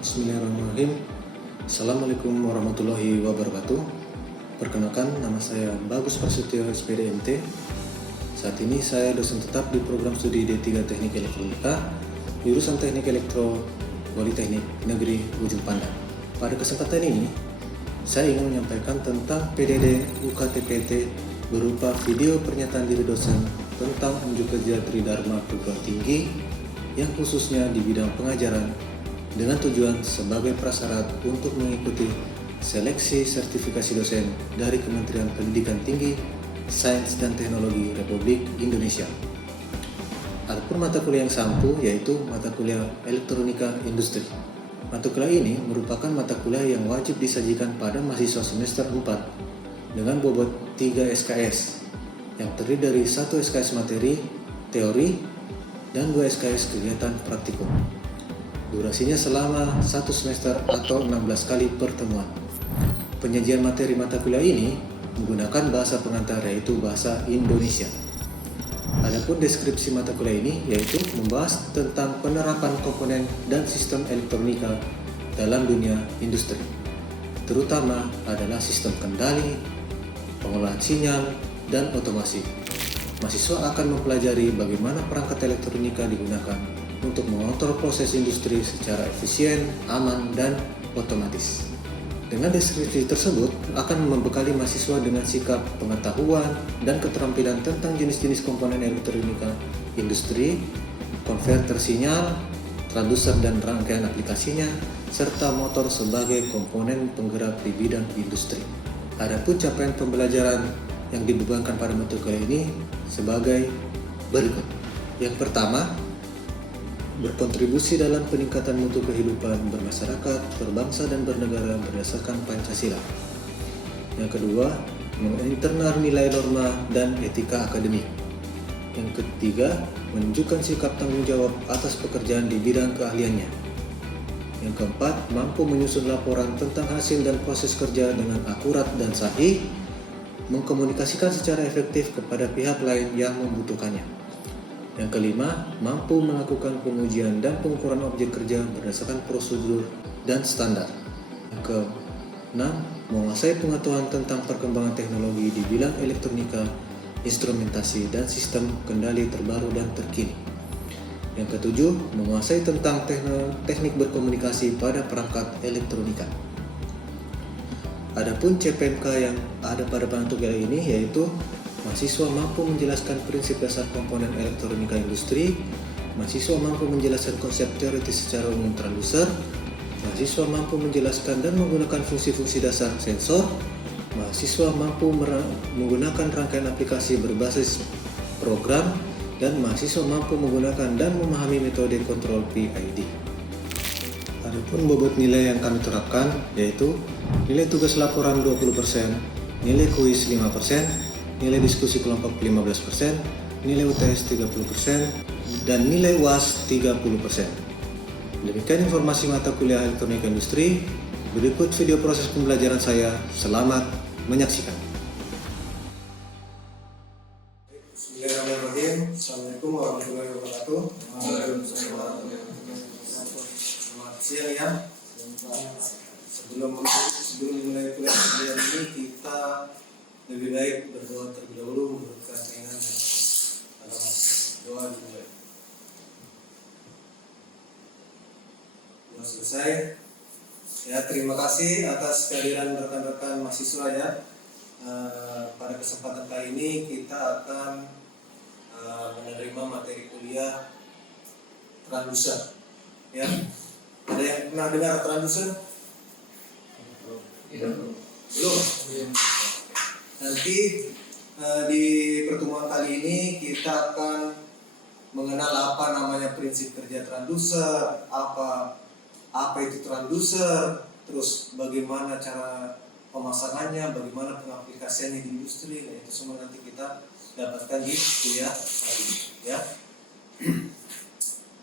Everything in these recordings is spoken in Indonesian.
Bismillahirrahmanirrahim. Assalamualaikum warahmatullahi wabarakatuh. Perkenalkan, nama saya Bagus Prasetyo SPDMT. Saat ini saya dosen tetap di program studi D3 Teknik Elektronika, jurusan Teknik Elektro Politeknik Negeri Ujung Pandang. Pada kesempatan ini, saya ingin menyampaikan tentang PDD UKT-PT berupa video pernyataan diri dosen tentang unjuk kerja Tridharma Perguruan Tinggi yang khususnya di bidang pengajaran dengan tujuan sebagai prasyarat untuk mengikuti seleksi sertifikasi dosen dari Kementerian Pendidikan Tinggi, Sains dan Teknologi Republik Indonesia. Adapun mata kuliah yang sampu yaitu mata kuliah Elektronika Industri. Mata kuliah ini merupakan mata kuliah yang wajib disajikan pada mahasiswa semester 4 dengan bobot 3 SKS yang terdiri dari 1 SKS materi, teori, dan 2 SKS kegiatan praktikum. Durasinya selama 1 semester atau 16 kali pertemuan. Penyajian materi mata kuliah ini menggunakan bahasa pengantar yaitu bahasa Indonesia. Adapun deskripsi mata kuliah ini yaitu membahas tentang penerapan komponen dan sistem elektronika dalam dunia industri. Terutama adalah sistem kendali, pengolahan sinyal, dan otomasi. Mahasiswa akan mempelajari bagaimana perangkat elektronika digunakan untuk mengontrol proses industri secara efisien, aman, dan otomatis. Dengan deskripsi tersebut akan membekali mahasiswa dengan sikap pengetahuan dan keterampilan tentang jenis-jenis komponen elektronika industri, konverter sinyal, transducer dan rangkaian aplikasinya, serta motor sebagai komponen penggerak di bidang industri. Adapun capaian pembelajaran yang dibebankan pada mata kuliah ini sebagai berikut. Yang pertama, berkontribusi dalam peningkatan mutu kehidupan bermasyarakat, berbangsa dan bernegara berdasarkan Pancasila. Yang kedua, menginternal nilai norma dan etika akademik. Yang ketiga, menunjukkan sikap tanggung jawab atas pekerjaan di bidang keahliannya. Yang keempat, mampu menyusun laporan tentang hasil dan proses kerja dengan akurat dan sahih, mengkomunikasikan secara efektif kepada pihak lain yang membutuhkannya. Yang kelima, mampu melakukan pengujian dan pengukuran objek kerja berdasarkan prosedur dan standar. Yang keenam, menguasai pengetahuan tentang perkembangan teknologi di bidang elektronika, instrumentasi, dan sistem kendali terbaru dan terkini. Yang ketujuh, menguasai tentang teknik berkomunikasi pada perangkat elektronika. Adapun CPNK yang ada pada mata kuliah ini yaitu mahasiswa mampu menjelaskan prinsip dasar komponen elektronika industri, mahasiswa mampu menjelaskan konsep teoritis secara umum transducer, mahasiswa mampu menjelaskan dan menggunakan fungsi-fungsi dasar sensor, mahasiswa mampu menggunakan rangkaian aplikasi berbasis program, dan mahasiswa mampu menggunakan dan memahami metode kontrol PID. Adapun bobot nilai yang kami terapkan yaitu nilai tugas laporan 20%, nilai kuis 5%, nilai diskusi kelompok 15%, nilai UTS 30%, dan nilai UAS 30%. Demikian informasi mata kuliah Elektronika Industri. Berikut video proses pembelajaran saya. Selamat menyaksikan. Bismillahirrahmanirrahim. Assalamualaikum warahmatullahi wabarakatuh. Selamat siang ya. Sebelum mulai kuliah ini kita lebih baik berdoa terlebih dahulu menurut keinginan dan doa dimulai. Doa selesai. Ya, terima kasih atas kehadiran rekan-rekan mahasiswa ya. Pada kesempatan kali ini kita akan menerima materi kuliah transducer. Ya, ada yang pernah dengar transducer? Belum. Nanti di pertemuan kali ini kita akan mengenal apa namanya prinsip kerja transducer, apa itu transducer, terus bagaimana cara pemasangannya, bagaimana pengaplikasiannya di industri. Nah, itu semua nanti kita dapatkan di kuliah kali ini ya.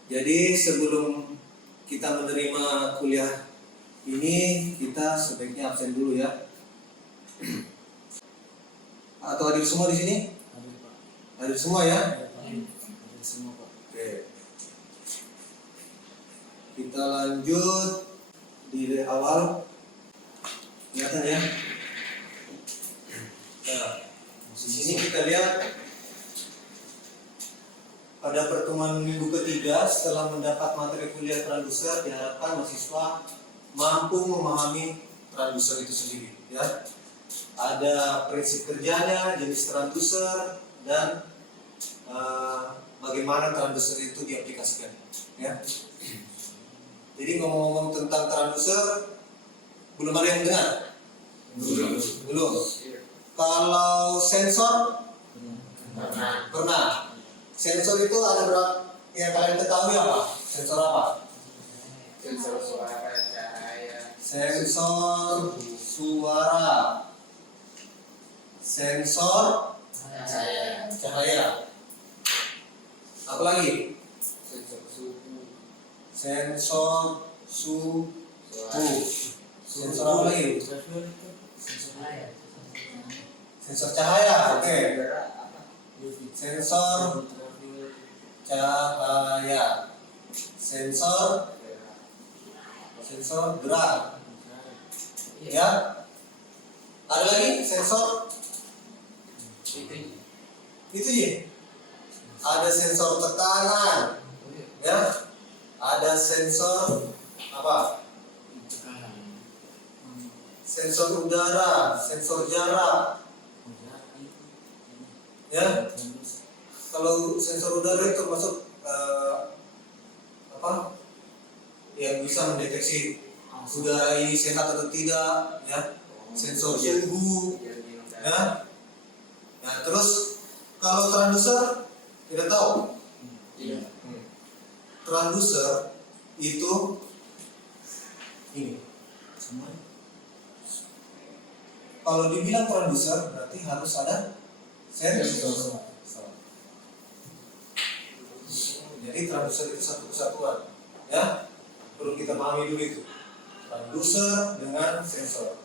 Jadi sebelum kita menerima kuliah ini kita sebaiknya absen dulu ya. Atau hadir semua di sini? Hadir semua ya? Hadir semua Pak. Oke. Kita lanjut di awal kelihatan ya. Nah, di sini kita lihat pada pertemuan minggu ketiga setelah mendapat materi kuliah transducer, diharapkan mahasiswa mampu memahami transducer itu sendiri ya. Ada prinsip kerjanya, jenis transducer, dan bagaimana transducer itu diaplikasikan ya. Jadi ngomong-ngomong tentang transducer, belum ada yang dengar? Belum. Kalau sensor pernah. Sensor itu ada berapa yang kalian ketahui apa? Sensor apa? Sensor suara, cahaya. Sensor suara. Sensor cahaya. Apa lagi? Sensor suhu. Sensor suhu. Sensor apa lagi? Sensor cahaya. Oke. Sensor cahaya. Sensor gerak. Ya. Ada lagi sensor itu ya. Ada sensor tekanan. Ya. Ada sensor apa? Sensor udara, sensor jarak. Ya. Kalau sensor udara itu termasuk apa? Yang bisa mendeteksi udara ini sehat atau tidak, ya. Sensor suhu, ya. Nah, terus kalau transducer tidak tahu. Iya. Transducer itu ini. Kalau dibilang transducer berarti harus ada sensor. Jadi transducer itu satu kesatuan, ya. Perlu kita pahami dulu itu. Transducer dengan sensor.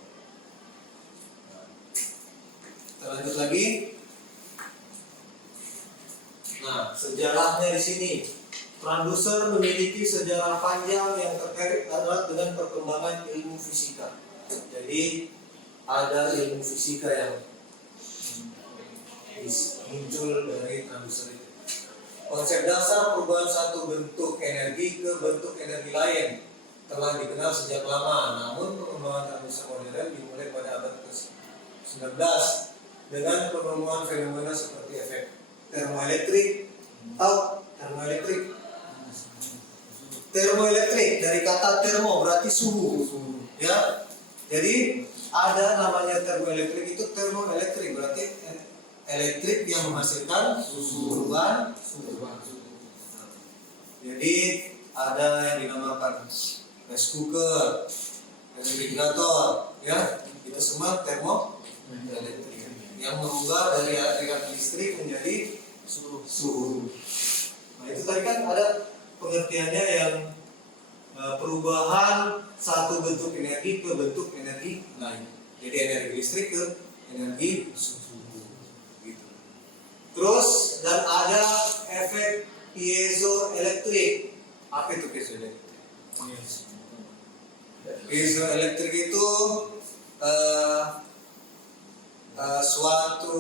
Kita lanjut lagi. Nah, sejarahnya di sini. Transducer memiliki sejarah panjang yang terkait erat dengan perkembangan ilmu fisika. Jadi ada ilmu fisika yang muncul dari transducer itu. Konsep dasar perubahan satu bentuk energi ke bentuk energi lain telah dikenal sejak lama, namun perkembangan transducer modern dimulai pada abad ke-19 dengan penemuan fenomena seperti efek termoelektrik atau termoelektrik. Termoelektrik dari kata termo berarti suhu, ya. Jadi ada namanya termoelektrik, itu termoelektrik berarti elektrik yang menghasilkan perubahan suhu. Jadi ada yang dinamakan rice cooker, refrigerator, ya. Itu semua termoelektrik yang merubah dari aliran listrik menjadi suhu. Nah, itu tadi kan ada pengertiannya yang perubahan satu bentuk energi ke bentuk energi lain. Jadi energi listrik ke energi suhu. Gitu. Terus dan ada efek piezoelektrik. Apa itu piezoelektrik? Piezoelektrik itu suatu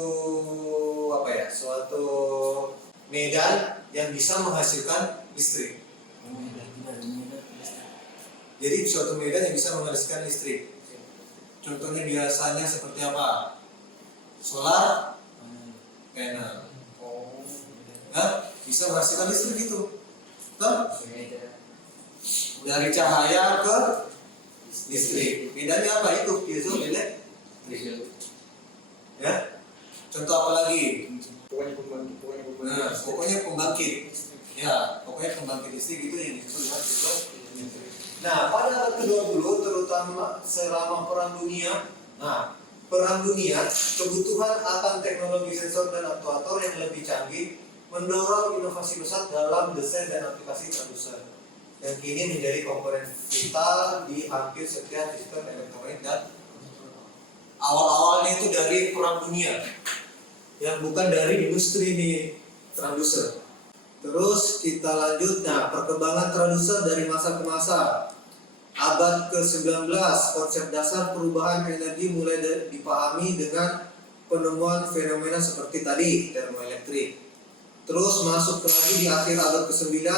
medan yang bisa menghasilkan listrik. Jadi suatu medan yang bisa menghasilkan listrik. Contohnya biasanya seperti apa? Solar panel. Nah, bisa menghasilkan listrik itu. Dari cahaya ke listrik. Bedanya apa itu? Piezoelektrik. Ya. Contoh apa lagi? Pokoknya pembangkit. Ya, pokoknya pembangkit listrik itu yang disebut dengan piezoelektrik. Nah, pada abad ke-20 terutama selama Perang Dunia, kebutuhan akan teknologi sensor dan aktuator yang lebih canggih mendorong inovasi besar dalam desain dan aplikasi transducer yang kini menjadi komponen vital di hampir setiap sistem elektronik. Dan awal-awalnya itu dari Perang Dunia, yang bukan dari industri nih transducer. Terus kita lanjut, perkembangan transducer dari masa ke masa. Abad ke-19, konsep dasar perubahan energi mulai dipahami dengan penemuan fenomena seperti tadi, termoelektrik. Terus masuk lagi di akhir abad ke-9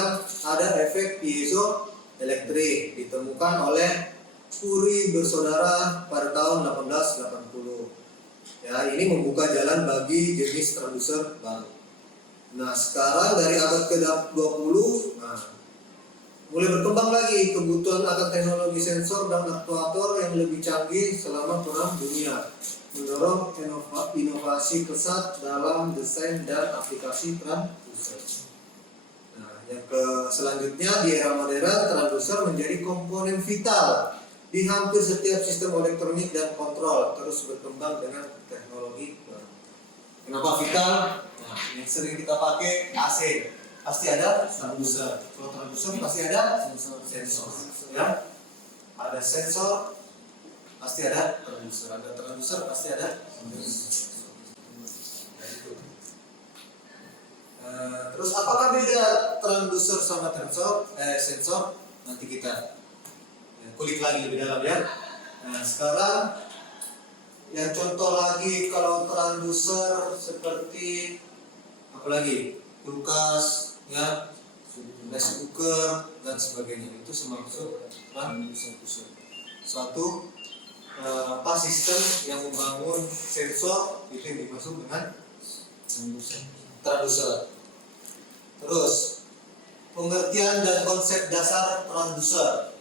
ada efek piezoelektrik ditemukan oleh Curie bersaudara pada tahun 1880. Ya, ini membuka jalan bagi jenis transducer baru. Nah, sekarang dari abad ke-20, mulai berkembang lagi kebutuhan akan teknologi sensor dan aktuator yang lebih canggih selama Perang Dunia, mendorong inovasi pesat dalam desain dan aplikasi transducer. Nah, yang selanjutnya di era modern, transducer menjadi komponen vital di hampir setiap sistem elektronik dan kontrol, terus berkembang dengan teknologi baru. Kenapa vital? Nah, yang sering kita pakai AC. Pasti ada transducer. Kalau transducer pasti ada sensor. Ya, ada sensor, pasti ada transducer. Ada transducer, pasti ada sensor. Nah, itu. Terus apakah beda transducer sama sensor? Nanti kita kulik lagi lebih dalam ya. Nah, sekarang yang contoh lagi kalau transducer seperti apa lagi? Kulkas, ya, rice cooker dan sebagainya, itu semua masuk transducer. Suatu sistem yang membangun sensor itu yang dimaksud dengan transducer. Terus pengertian dan konsep dasar transducer.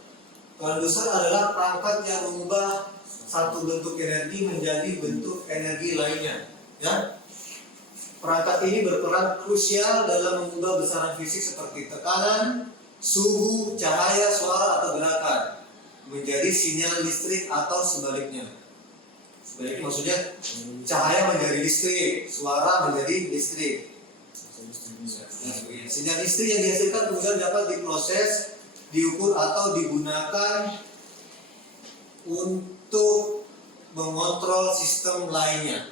Transducer adalah perangkat yang mengubah satu bentuk energi menjadi bentuk energi lainnya, ya. Perangkat ini berperan krusial dalam mengubah besaran fisik seperti tekanan, suhu, cahaya, suara, atau gerakan menjadi sinyal listrik atau sebaliknya. Sebaliknya maksudnya cahaya menjadi listrik, suara menjadi listrik. Sinyal listrik yang dihasilkan kemudian dapat diproses, diukur atau digunakan untuk mengontrol sistem lainnya.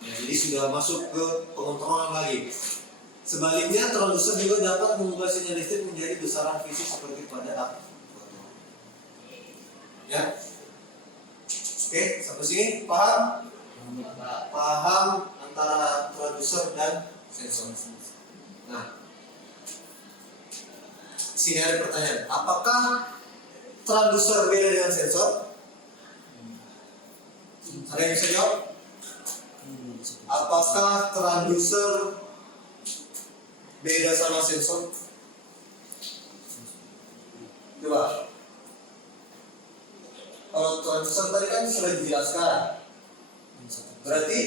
Ya, jadi sudah masuk ke pengontrolan lagi. Sebaliknya, transducer juga dapat mengubah sinyal listrik menjadi besaran fisik seperti pada aktuator. Ya, oke, sampai sini paham? Paham antara transducer dan sensor. Nah, sini ada pertanyaan. Apakah transducer beda dengan sensor? Ada yang bisa jawab? Apakah transducer beda sama sensor? Coba. Kalau transducer tadi kan sudah dijelaskan. Berarti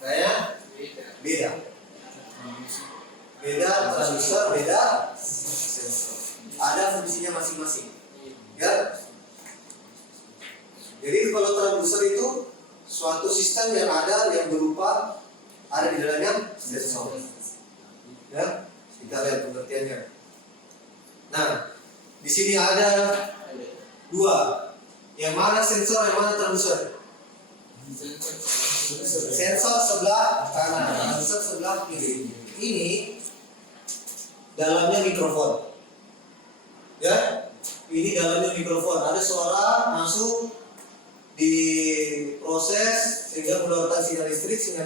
kayak beda. Beda transducer, beda sensor. Ada fungsinya masing-masing. Ya. Jadi kalau transducer itu suatu sistem yang berupa ada di dalamnya sensor. Ya, kita lihat pengertiannya. Nah, di sini ada dua. Yang mana sensor, yang mana transducer? Sensor sebelah kanan, transducer sebelah kiri. Ini dalamnya mikrofon. Ya, ini dalamnya mikrofon. Ada suara masuk, diproses sehingga mengeluarkan sinyal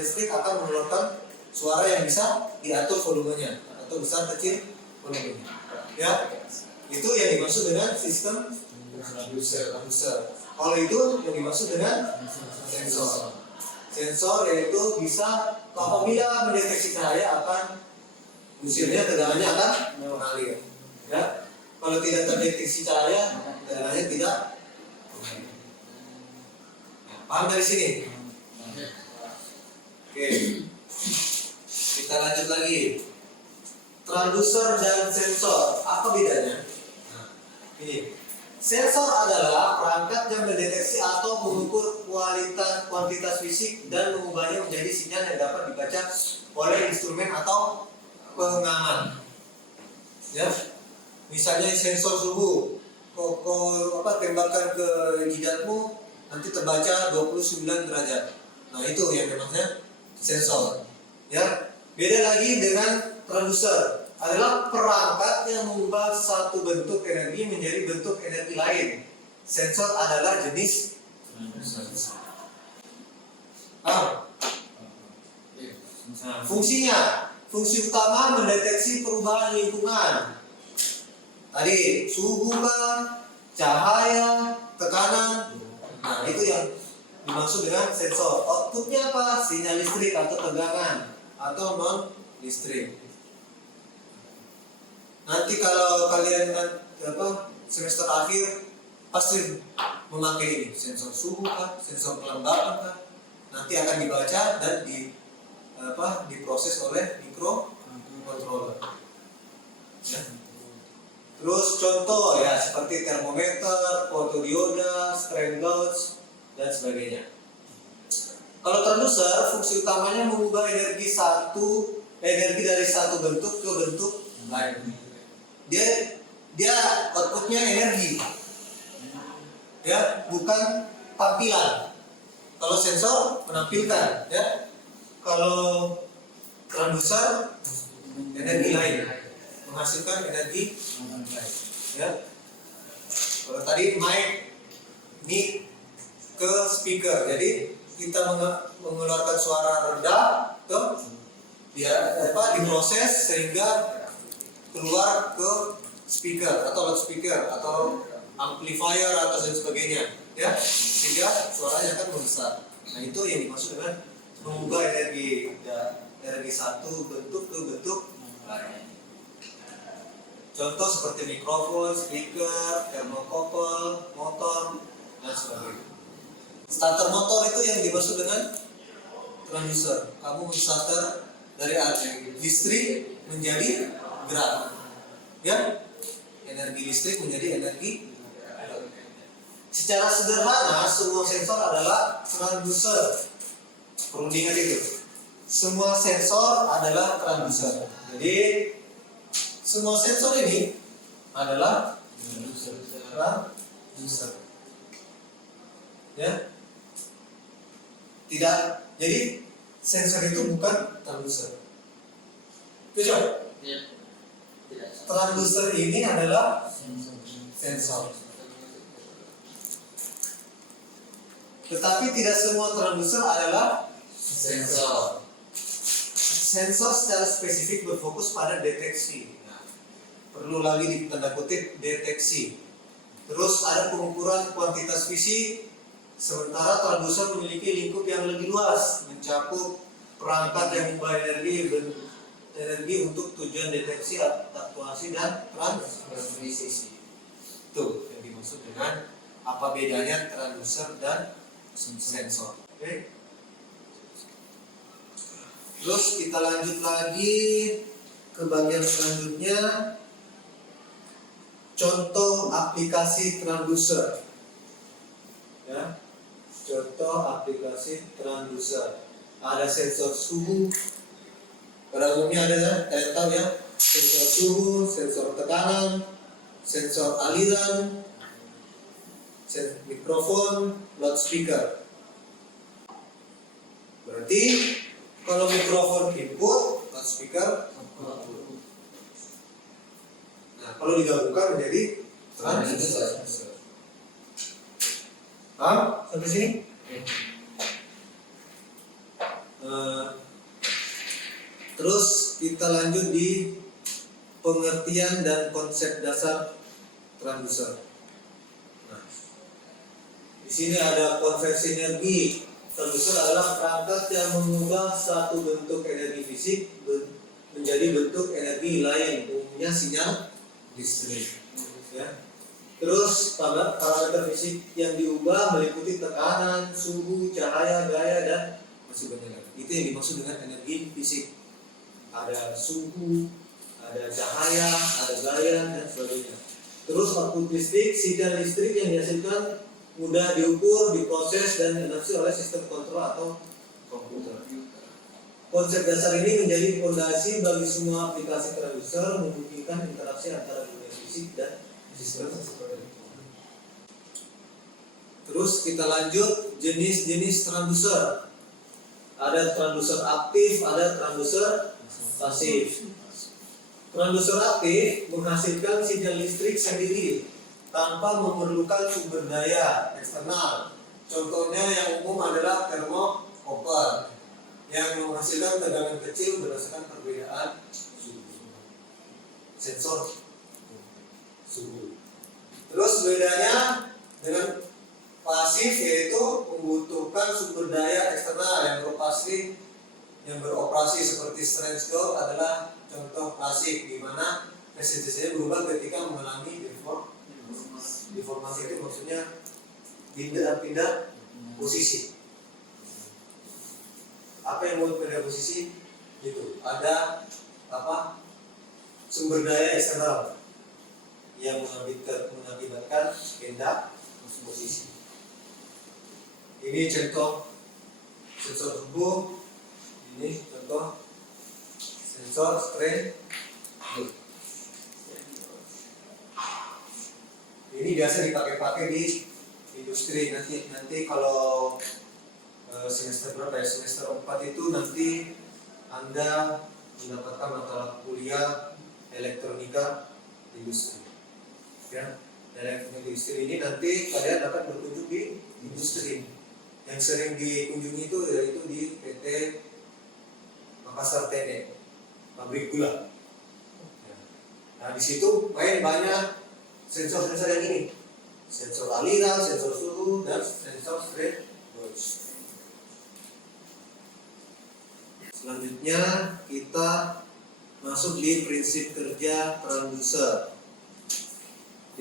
listrik akan mengeluarkan suara yang bisa diatur volumenya atau besar kecil volumenya. Ya, itu yang dimaksud dengan sistem transducer. Kalau itu yang dimaksud dengan sensor. Sensor yaitu bisa apabila mendeteksi cahaya akan fungsinya tegangannya akan mengalir. Ya, kalau tidak terdeteksi cahaya tegangannya tidak. Paham dari sini? Oke. Kita lanjut lagi. Transducer dan sensor, apa bedanya? Nah, ini. Sensor adalah perangkat yang mendeteksi atau mengukur kuantitas fisik dan mengubahnya menjadi sinyal yang dapat dibaca oleh instrumen atau pengaman. Ya. Misalnya sensor suhu. Kok tembakan ke jidatmu nanti terbaca 29 derajat. Nah, itu yang namanya sensor. Ya, beda lagi dengan transducer. adalah perangkat yang mengubah satu bentuk energi menjadi bentuk energi lain. Sensor adalah jenis fungsinya. Fungsi utama mendeteksi perubahan lingkungan. Tadi suhu kah, cahaya, tekanan. Nah, itu yang dimaksud dengan sensor. Outputnya apa? Sinyal listrik atau tegangan atau non listrik. Nanti kalau kalian semester akhir pasti memakai ini, sensor suhu kah, sensor kelembapan kah. Nanti akan dibaca dan diproses oleh microcontroller. Ya. Terus contoh ya seperti termometer, fotodioda, strain gauge dan sebagainya. Kalau transducer fungsi utamanya mengubah energi dari satu bentuk ke bentuk lain. Dia outputnya energi, ya bukan tampilan. Kalau sensor menampilkan, ya. Kalau transducer energi lain, menghasilkan energi, ya. Kalau tadi mic ke speaker, jadi kita mengeluarkan suara rendah, diproses sehingga keluar ke speaker atau loudspeaker atau amplifier atau dan sebagainya, ya, sehingga suaranya akan membesar. Nah itu yang dimaksud dengan mengubah energi satu bentuk ke bentuk lain. Contoh seperti mikrofon, speaker, thermocouple, motor dan sebagainya. Starter motor itu yang dimaksud dengan transducer. Kamu starter dari listrik menjadi gerak, ya, energi listrik menjadi energi. Secara sederhana semua sensor adalah transducer. Perlu diingat itu. Semua sensor adalah transducer. Jadi semua sensor ini adalah transducer. Ya. Tidak. Jadi sensor itu bukan transducer. Tujuh. Transducer ini adalah sensor. Tetapi tidak semua transducer adalah sensor. Sensor secara spesifik berfokus pada deteksi. Nah, perlu lagi ditanda kutip deteksi. Terus ada pengukuran kuantitas fisik. Sementara transducer memiliki lingkup yang lebih luas, mencakup perangkat yang mengubah energi untuk tujuan deteksi, aktuasi dan transmisi. Itu yang dimaksud dengan apa bedanya transducer dan sensor. Oke. Terus kita lanjut lagi ke bagian selanjutnya. Contoh aplikasi transducer. Ya. Contoh aplikasi transducer. Ada sensor suhu. Pada umumnya ada, kalian tahu ya, sensor suhu, sensor tekanan, sensor aliran, mikrofon, loudspeaker. Berarti kalau mikrofon input, loudspeaker output. Nah, kalau digabungkan menjadi transducer. Paham sampai sini? Terus kita lanjut di pengertian dan konsep dasar transducer. Nah, di sini ada konversi energi. Transducer adalah perangkat yang mengubah satu bentuk energi fisik menjadi bentuk energi lain, umumnya sinyal listrik. Ya. Terus parameter fisik yang diubah meliputi tekanan, suhu, cahaya, gaya dan masih banyak lagi. Itu yang dimaksud dengan energi fisik. Ada suhu, ada cahaya, ada gaya dan sebagainya. Terus output listrik, sinyal listrik yang dihasilkan mudah diukur, diproses dan dianalisis oleh sistem kontrol atau komputer. Konsep dasar ini menjadi fondasi bagi semua aplikasi transducer, memungkinkan interaksi antara dunia fisik dan sistem. Terus kita lanjut jenis-jenis transducer. Ada transducer aktif, ada transducer pasif. Transducer aktif menghasilkan sinyal listrik sendiri tanpa memerlukan sumber daya eksternal. Contohnya yang umum adalah termocouple yang menghasilkan tegangan kecil berdasarkan perbedaan sensor suhu. Terus bedanya dengan pasif yaitu membutuhkan sumber daya eksternal yang beroperasi seperti strange dot adalah contoh klasik di mana resistensinya berubah ketika mengalami deformasi itu maksudnya pindah posisi. Apa yang membuat pindah posisi? Itu ada sumber daya eksternal yang mengakibatkan pindah posisi. Ini contoh sensor suhu, ini contoh sensor strain. Ini biasa dipakai di industri. Nanti kalau semester berapa ya? Semester 4 itu nanti Anda mendapatkan mata kuliah elektronika industri. Ya, elektronika industri ini nanti kalian dapat berkunjung di industri. Yang sering dikunjungi itu yaitu di PT Makassar TNE, pabrik gula. Nah, di situ banyak sensor-sensor yang ini, sensor aliran, sensor suhu, dan sensor strain gauge. Selanjutnya kita masuk di prinsip kerja transducer,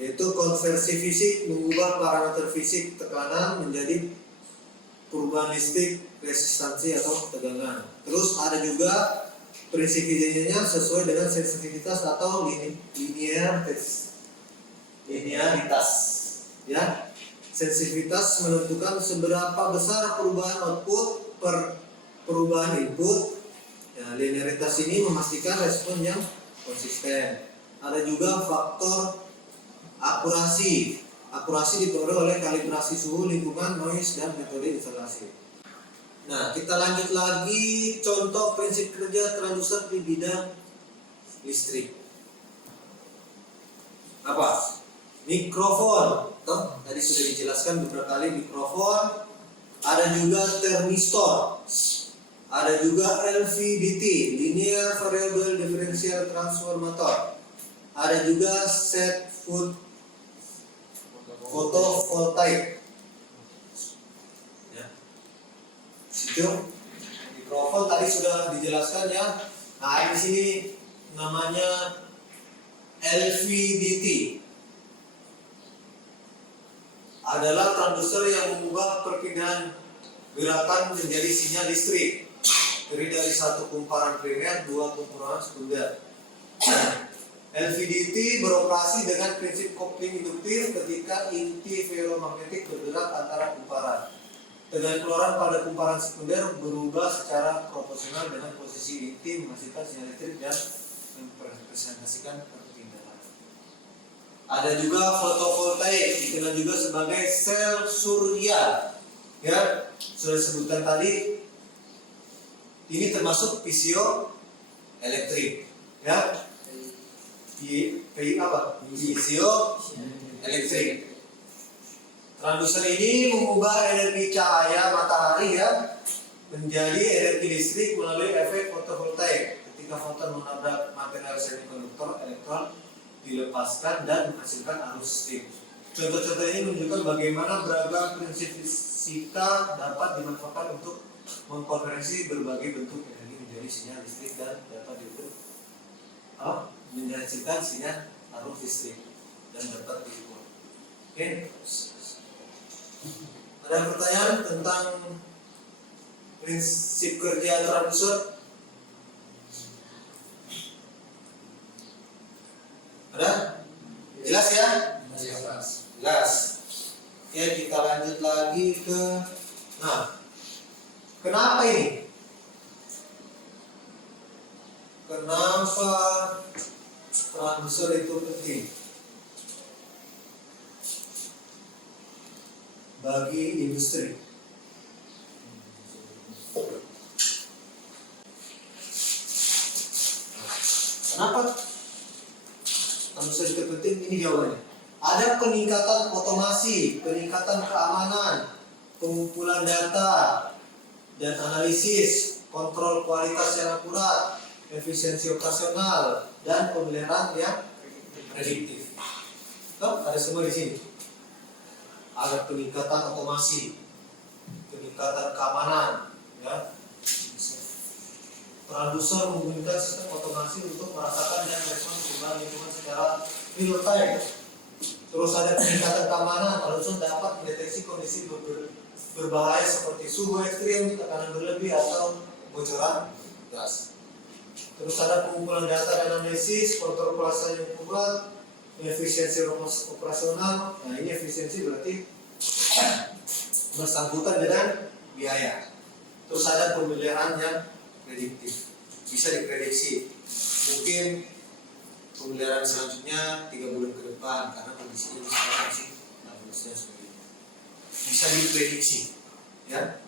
yaitu konversi fisik mengubah parameter fisik tekanan menjadi perubahan listrik, resistansi atau tegangan. Terus ada juga prinsip kerjanya sesuai dengan sensitivitas atau linearitas. Ya, sensitivitas menentukan seberapa besar perubahan output per perubahan input. Ya, linearitas ini memastikan respon yang konsisten. Ada juga faktor akurasi. Akurasi dipengaruhi oleh kalibrasi suhu, lingkungan, noise, dan metode instalasi. Nah, kita lanjut lagi contoh prinsip kerja transducer di bidang listrik. Apa? Mikrofon. Tadi sudah dijelaskan beberapa kali mikrofon. Ada juga termistor. Ada juga LVDT, Linear Variable Differential Transformator. Ada juga set fotovoltaik. Ya. Situ mikrofon tadi sudah dijelaskan ya. Nah, di sini namanya LVDT. Adalah transducer yang mengubah perpindahan gerakan menjadi sinyal listrik. Terdiri dari satu kumparan primer, dua kumparan sekunder. LVDT beroperasi dengan prinsip kopling induktif ketika inti ferromagnetik bergerak antara kumparan. Tegangan keluaran pada kumparan sekunder berubah secara proporsional dengan posisi inti menghasilkan sinyal listrik dan mempresentasikan perpindahan. Ada juga fotovoltaik, dikenal juga sebagai sel surya. Ya, sudah disebutkan tadi. Ini termasuk pisio elektrik. Ya. Pisio elektrik. Transducer ini mengubah energi cahaya matahari ya menjadi energi listrik melalui efek fotovoltaik. Ketika foton menabrak material semikonduktor, elektron dilepaskan dan menghasilkan arus listrik. Contoh-contoh ini menunjukkan bagaimana beragam prinsip fisika dapat dimanfaatkan untuk mengkonversi berbagai bentuk energi menjadi sinyal listrik dan dapat menghasilkan sinyal arus listrik dan dapat diukur. Oke. Ada pertanyaan tentang prinsip kerja transducer? Ada? Jelas ya? Jelas. Oke, kita lanjut lagi ke kenapa ini? Kenapa transducer itu penting bagi industri? Kenapa peningkatan otomasi, peningkatan keamanan, pengumpulan data dan analisis, kontrol kualitas yang akurat, efisiensi operasional, dan pemeliharaan yang prediktif. Ada semua di sini. Ada peningkatan otomasi, peningkatan keamanan, ya. Produser menggunakan sistem otomasi untuk merasakan dan merespons perubahan lingkungan secara real time. Terus ada peningkatan keamanan, produser dapat mendeteksi kondisi berbahaya seperti suhu ekstrim, tekanan berlebih, atau bocoran gas. Terus ada pengumpulan data dan analisis, kontrol pelaksanaan yang kuat, efisiensi operasional. Nah, ini efisiensi berarti bersangkutan dengan biaya. Terus ada pemeliharaan yang prediktif, bisa diprediksi. Mungkin pemeliharaan selanjutnya 3 bulan ke depan karena kondisinya sekarang masih bagusnya seperti itu. Bisa diprediksi, ya.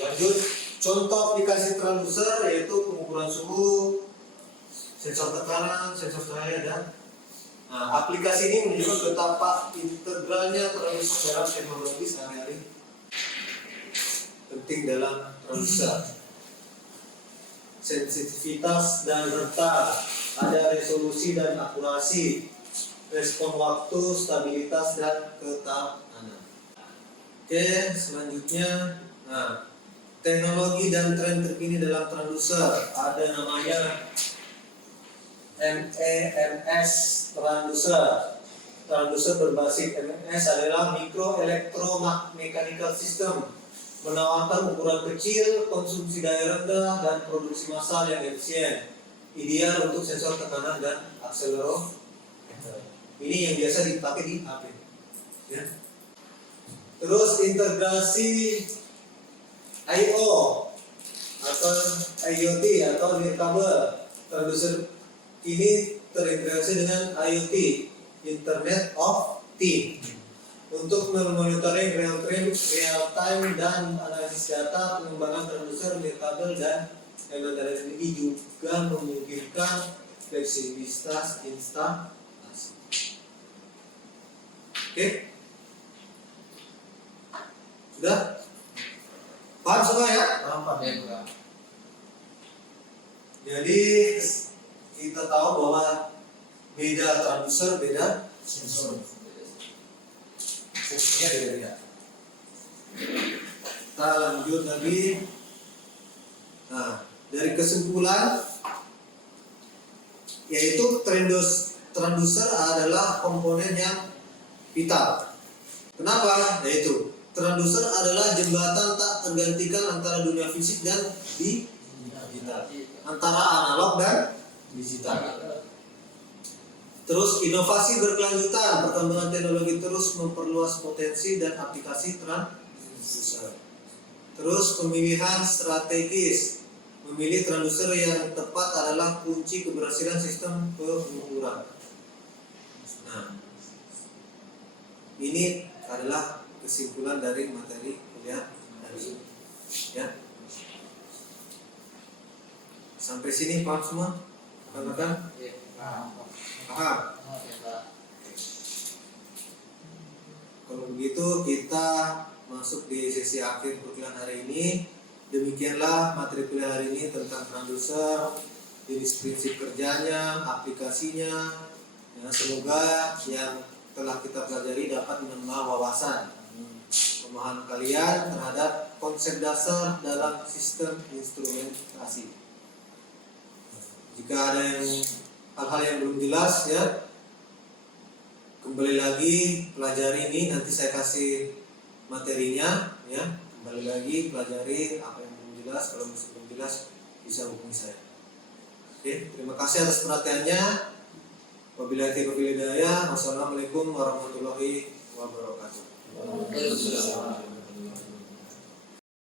Lanjut, contoh aplikasi transducer yaitu pengukuran suhu, sensor tekanan, sensor cahaya, dan aplikasi ini menunjukkan betapa integralnya transducer dalam teknologi sehari-hari penting dalam transducer. Sensitivitas dan rentan, ada resolusi dan akurasi, respon waktu, stabilitas, dan ketahanan. Oke, selanjutnya, teknologi dan tren terkini dalam transducer. Ada namanya MEMS transducer. Transducer berbasis MEMS adalah Micro Electromechanical System, menawarkan ukuran kecil, konsumsi daya rendah, dan produksi massal yang efisien. Ideal untuk sensor tekanan dan akselerometer. Ini yang biasa dipakai di HP. Ya. Terus integrasi I/O atau IoT atau nirkabel. Transducer ini terintegrasi dengan IoT, Internet of Things, untuk memonitoring real time dan analisis data. Pengembangan transducer, nirkabel, dan elemen energi juga memungkinkan fleksibilitas instalasi. Oke? Sudah? Paham semua ya? Paham. Jadi kita tahu bahwa beda transducer, beda sensor. Fungsinya beda-beda. Kita lanjut lagi. Dari kesimpulan, yaitu transducer adalah komponen yang vital. Kenapa? Yaitu transducer adalah jembatan tak tergantikan antara dunia fisik dan digital, antara analog dan digital. Terus inovasi berkelanjutan, perkembangan teknologi terus memperluas potensi dan aplikasi transducer. Terus pemilihan strategis, memilih transducer yang tepat adalah kunci keberhasilan sistem pengukuran. Ini adalah kesimpulan dari materi kuliah hari ini. Ya. Sampai sini paham semua? Paham? Paham. Kalau begitu kita masuk di sesi akhir perkuliahan hari ini. Demikianlah materi kuliah hari ini tentang transducer, jenis prinsip kerjanya, aplikasinya. Ya, semoga yang telah kita pelajari dapat menambah wawasan pemahaman kalian terhadap konsep dasar dalam sistem instrumentasi. Jika ada hal-hal yang belum jelas, ya, kembali lagi pelajari ini, nanti saya kasih materinya, ya. Kembali lagi pelajari apa yang belum jelas. Kalau masih belum jelas bisa hubungi saya. Oke, terima kasih atas perhatiannya. Wabillahi taufiq wal hidayah. Wassalamualaikum warahmatullahi wabarakatuh. Waalaikumsalam.